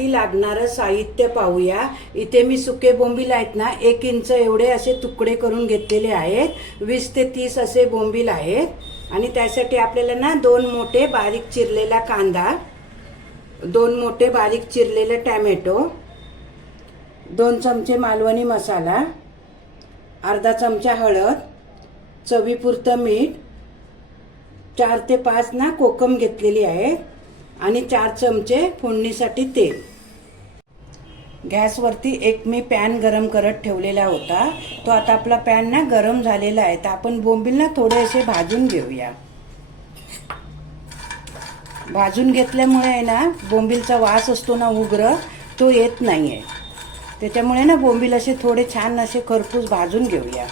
साठी लागणारं साहित्य पाहूया. इथे मी सुके बोंबील आहेत ना एक इंच एवढे असे तुकडे करून घेतलेले आहेत. वीस ते तीस असे बोंबील आहेत. आणि त्यासाठी आपल्याला ना दोन मोठे बारीक चिरलेला कांदा दोन मोठे बारीक चिरलेले टॅमॅटो दोन चमचे मालवणी मसाला अर्धा चमचा हळद चवीपुरतं मीठ चार ते पाच ना कोकम घेतलेली आहे. आणि चार चमचे फोडणीसाठी तेल. गॅसवरती एक मी पॅन गरम करत ठेवलेला होता. तो आता आपला पॅन ना गरम झालेला आहे तर आपण बोंबील ना थोडे असे भाजून घेऊया. भाजून घेतल्यामुळे आहे ना बोंबीलचा वास असतो ना उग्र तो येत नाही आहे त्याच्यामुळे ना बोंबील असे थोडे छान असे खरपूस भाजून घेऊया.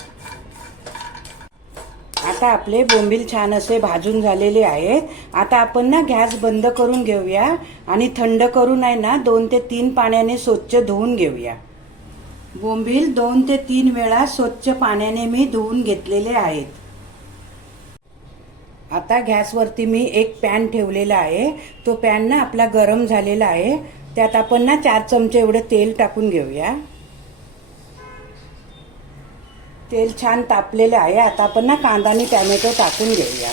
आता आपले बोंबील छान असे भाजून झालेले आहेत. आता आपण ना गॅस बंद करून घेऊया आणि थंड करून आहे ना दोन ते तीन पाण्याने स्वच्छ धुवून घेऊया. बोंबील दोन ते तीन वेळा स्वच्छ पाण्याने मी धुवून घेतलेले आहेत. आता गॅसवरती मी एक पॅन ठेवलेला आहे. तो पॅन ना आपला गरम झालेला आहे. त्यात आपण ना चार चमचे एवढं तेल टाकून घेऊया. तेल छान तापलेलं आहे. आता आपण ना कांदा आणि टॅमॅटो टाकून घेऊया.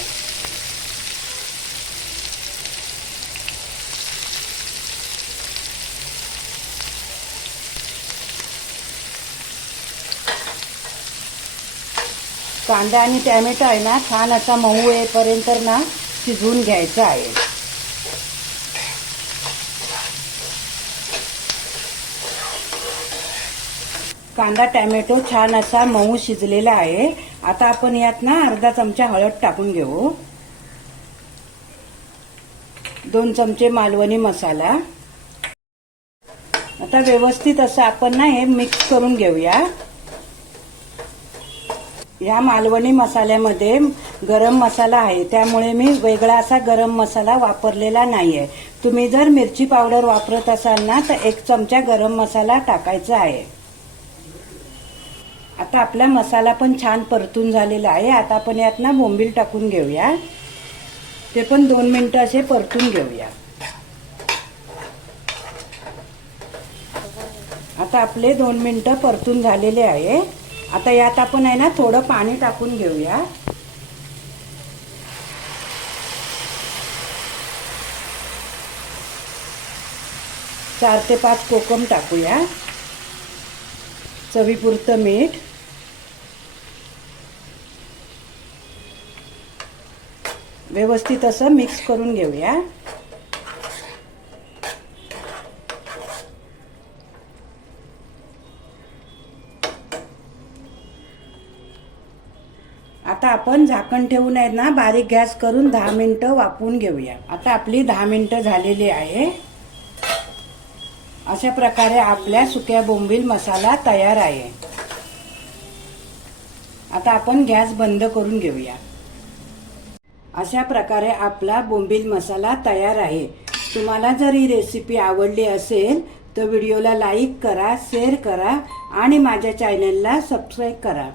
कांदा आणि टॅमॅटो आहे ना छान असा मऊ येईपर्यंत ना शिजवून घ्यायचा आहे. कांदा टॅमॅटो छान असा मऊ शिजलेला आहे. आता आपण यात ना अर्धा चमचा हळद टाकून घेऊ. दोन चमचे मालवणी मसाला. आता व्यवस्थित असं आपण ना हे मिक्स करून घेऊया. या मालवणी मसाल्यामध्ये गरम मसाला आहे. त्यामुळे मी वेगळा असा गरम मसाला वापरलेला नाहीये. तुम्ही जर मिरची पावडर वापरत असाल ना तर एक चमचा गरम मसाला टाकायचा आहे. आता आपला मसाला पण छान परतून झालेला आहे. आता आपण यात ना बोंबील टाकून घेऊया. ते पण दोन मिनटं असे परतून घेऊया. आता आपले दोन मिनटं परतून झालेले आहे. आता यात आपण आहे ना थोडं पाणी टाकून घेऊया. चार ते पाच कोकम टाकूया. चवीपुरतं मीठ. व्यवस्थित असं मिक्स करून घेऊया. आता आपण झाकण ठेवून आहेत ना बारीक गॅस करून दहा मिनटं वापरून घेऊया. आता आपली दहा मिनिटं झालेली आहे. अशा प्रकारे आपल्या सुक्या बोंबील मसाला तयार आहे. आता आपण गॅस बंद करून घेऊया. अशा प्रकारे आपला बोंबील मसाला तयार आहे. तुम्हाला जर ही रेसिपी आवडली असेल तर व्हिडिओला लाईक करा शेअर करा आणि माझ्या चॅनलला सबस्क्राईब करा.